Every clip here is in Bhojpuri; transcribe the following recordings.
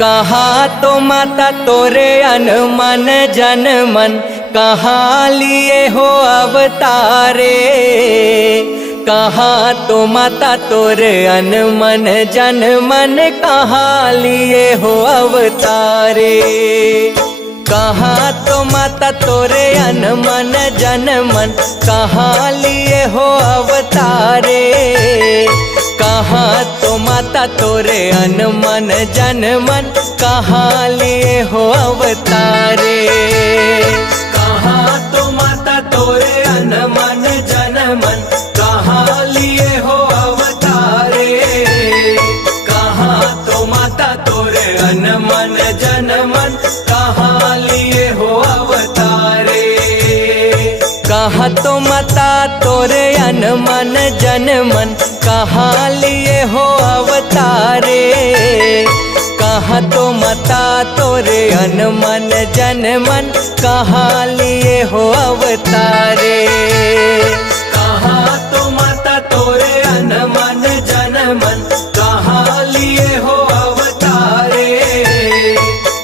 कहाँ तो माता तोरे मन जन मन, कहाँ लिए हो अवतारे। कहाँ तो माता तोरे मन जन मन, कहाँ लिए हो अवतारे। कहाँ तो माता तोरे मन जन मन, कहाँ लिए हो अवतारे। कहाँ तो माता तोरे मन जन मन, कहाँ लिए हो अवतारे। कहाँ तो माता तोरे मन जन मन, कहाँ लिए हो अवतारे। कहाँ तो माता तोरे मन जन मन, कहाँ लिए हो अवतारे। कहाँ तो माता तोरे मन जन मन, कहाँ लिए हो अवतारे। कहाँ तो माता तोरे मन जन मन, कहाँ लिए हो अवतारे। कहाँ तो माता तोरे मन जन मन, कहाँ लिए हो अवतारे।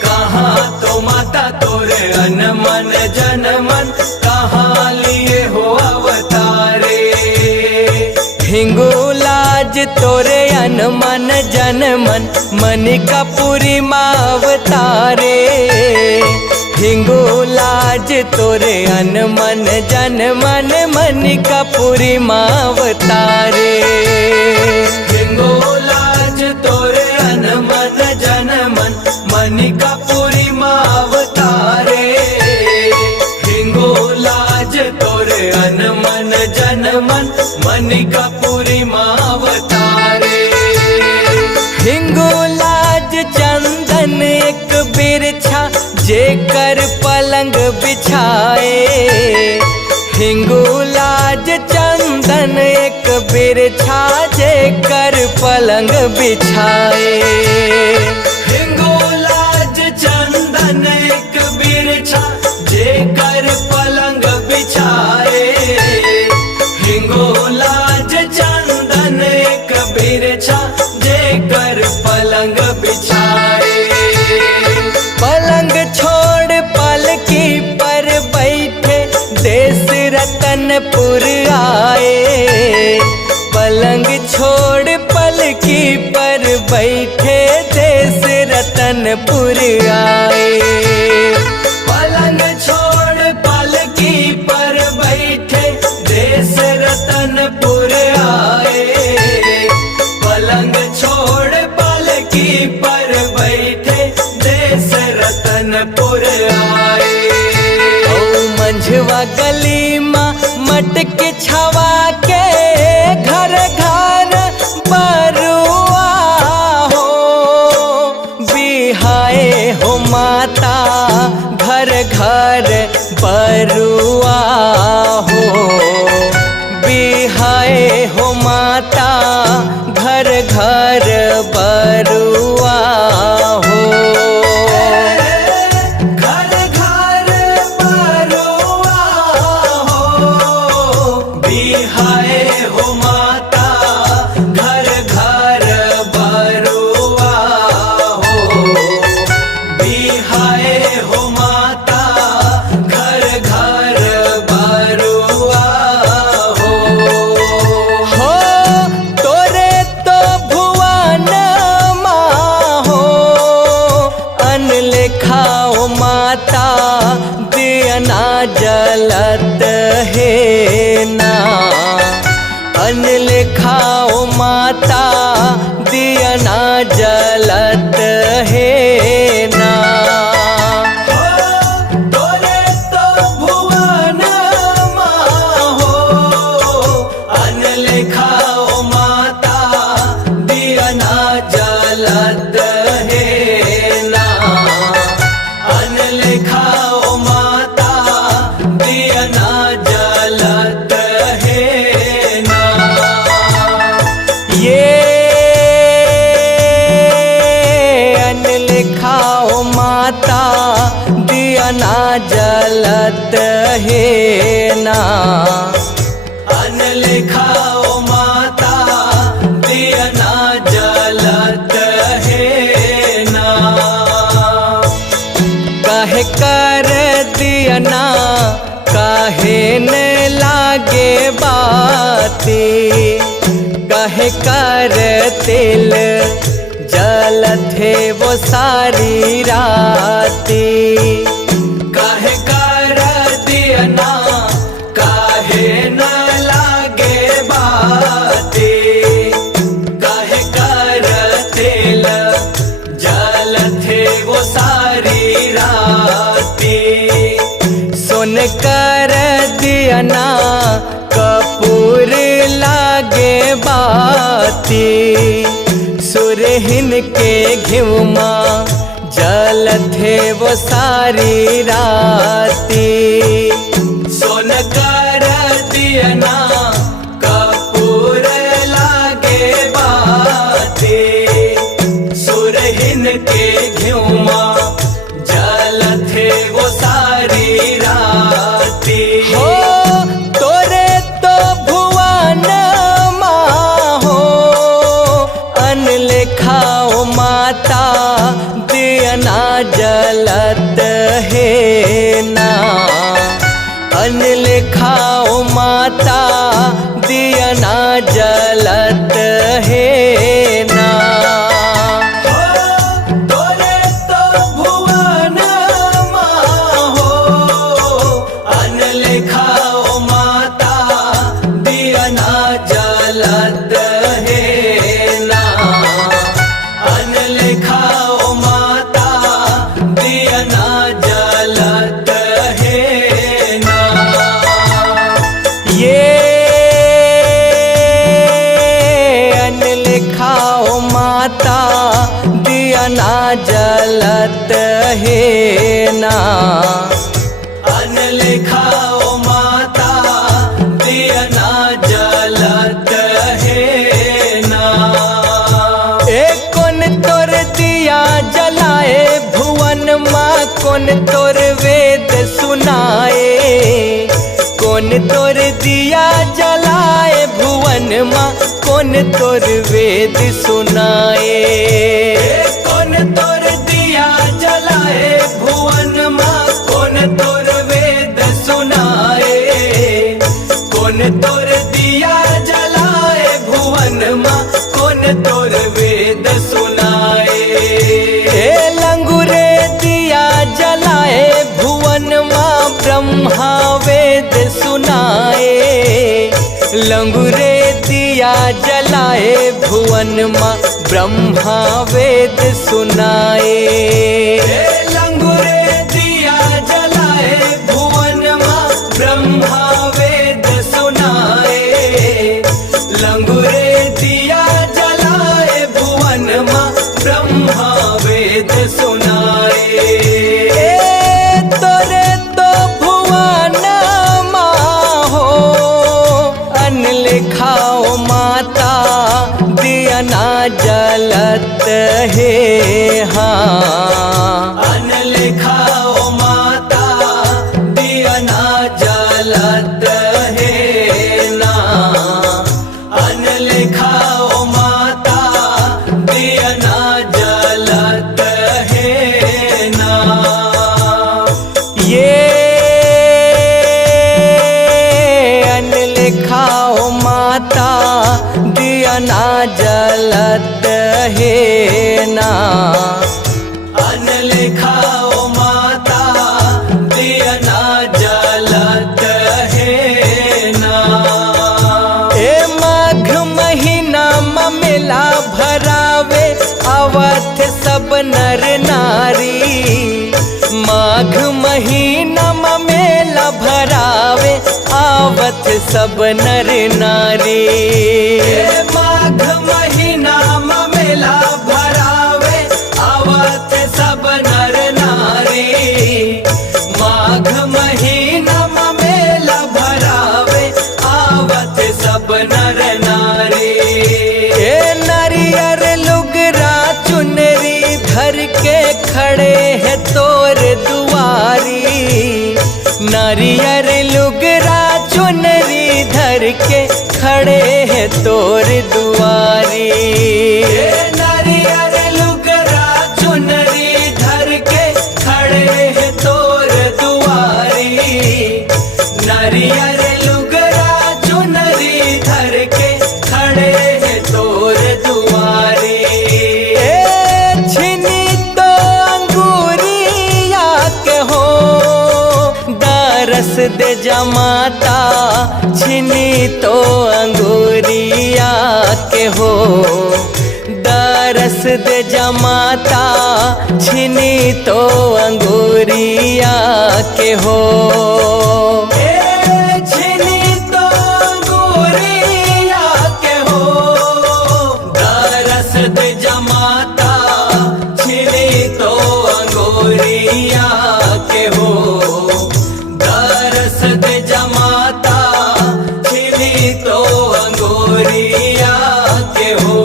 कहाँ तो माता तोरे मन जन मन, कहाँ लिए हो अवतारे। हिंगुलाज तोरे मन जन मन, मनिकापुरी माँ अवतारे। हिंगुलाज तोरे मन जन मन, मनिकापुरी माँ अवतारे। हिंगुलाज तोरे मन जन मन, मनिकापुरी माँ अवतारे। हिंगुलाज तोरे मन जन मन, मनिकापुरी माँ अवतारे। हिंगुलाज चंदन एक बिरछा, जेकर पलंग बिछाए। हिंगुलाज चंदन एक बिरछा, जेकर पलंग बिछाए। हिंगुलाज चंदन एक बिरछा, जेकर पलंग बिछाए। हिंगुलाज चंदन एक बिरछा, जेकर पलंग बिछाए। पलंग छोड़ पलकी पर बैठे, देश रतनपुर आए। पलंग छोड़ पलकी पर बैठे, देश रतनपुर आए। पलंग छोड़ पलकी पर बैठे, देश रतनपुर आए। पलंग छोड़ पलकी पर बैठे, देश रतनपुर आए। ओ मंझवा गली माँ मटक छवा के, घर घर बरुआ हो। बिहाए हो माता घर घर बरुआ हो। बिहाए हो माता घर घर बरुआ हो। घर घर बरुआ हो। बिहाए हो माता घर घर बरुआ हो। बिहाए हो माता घर घर बरुआ हो। तोरे तो भुवन माँ हो, अन लिखाओ माता दियना जलत है ना। अन लिखाओ माता दियना जलत है ना। तोरे तो भुवन माँ हो, अन लिखाओ माता दियना जलत है ना। अन लिखाओ माता दियना जलत है ना। ये अन लिखाओ माता दियना जलत है ना। अन लिखाओ माता दियना जलत कहे कर तिल जल थे वो सारी राती। कहे कर दिया ना काहे न लागे बाती। कहे कर तिल जल थे वो सारी राती। सुन कर दिया ना कपूर लागे बाती। सुरहिन के घिउमा जल थे वो सारी राती। सुन कर दिया ना कपूर लागे बाती। सुरहिन के घिउमा जल थे वो सारी राती। हो तोरे तो भुवन माँ हो अन लेखाओ माता दियना जलत है ना। अन लेखाओ माता दियना जलत है ना। तोरे तो भुवन माँ हो अन लेखाओ माता दियना जलत है ना। अन लेखाओ माता दियना जलत है ना। ये अन लेखाओ माता दियना जलत है ना। अन लेखाओ माता दियना जलत है ना। एक कौन तोर दिया जलाए भुवन माँ कौन तोर वेद सुनाए। कौन तोर दिया जलाए भुवन माँ कौन तोर वेद सुनाए। कौन तोर दिया जलाए भुवन माँ कौन तोर वेद सुनाए। कौन तोर दिया जलाए भुवन माँ कौन तोर वेद सुनाए। लंगुरे दिया जलाए भुवन माँ ब्रह्मा वेद सुनाए। लंगुरे दिया जलाए भुवन माँ ब्रह्मा वेद सुनाए। लंगुरे दिया जलाए भुवन माँ ब्रह्मा वेद सुनाए। लंगुरे दिया जलाए भुवन माँ ब्रह्मा वेद सुनाए। तोरे तो भुवन माँ हो अन लेखाओ माता दियना जलत है हाँ। अन लेखाओ माता दियना जलत है ना। अन लेखाओ माता दियना जलत है ना। ये अन लेखाओ माता दियना जलत है ना। अन लेखाओ माता दियना जलत है ना। ए माघ महीना मेला भरावे आवत सब नर नारी। माघ महीना मेला भरावे आवत सब नर नारी। माघ महीना मेला भरावे आवत सब नर नारी। माघ महीना मेला भरावे आवत सब नर नारी। नारियर लुगरा चुनरी धर के खड़े हैं तोर दुआरी। नारियर लुगरा चुनरी धर के खड़े हैं तोर दुआरी। नारियर लुगरा चुनरी धर के खड़े हैं तोर दुआरी। नारियर लुगरा चुनरी धर दे जमाता छिनी तो अंगूरिया के हो, दरस दे जमाता छिनी तो अंगूरिया के हो। छिनी तो अंगूरिया के हो, दरस दे जमाता छिनी तो अंगूरिया के हो, दरस दे जमाता छिनी तो अंगूरिया के हो।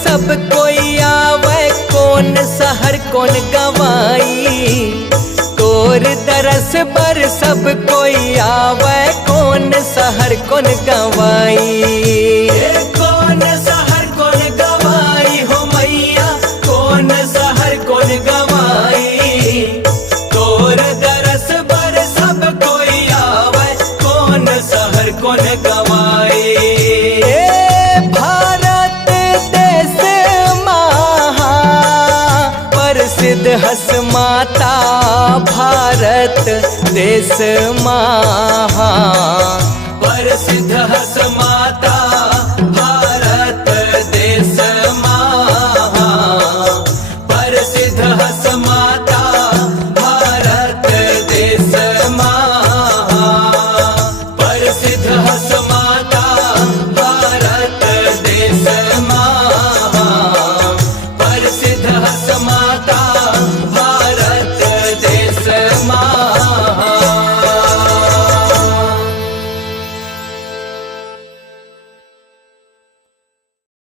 सब कोई आवे कौन शहर कौन गवाई, तोर दरस पर सब कोई आवे कौन शहर कौन गवाई। कौन शहर कौन गवाई हो मैया, कौन शहर कौन गवाई, तोर दरस पर सब कोई आवे कौन शहर कौन गवाई। प्रसिद्ध हस माता भारत देश महा।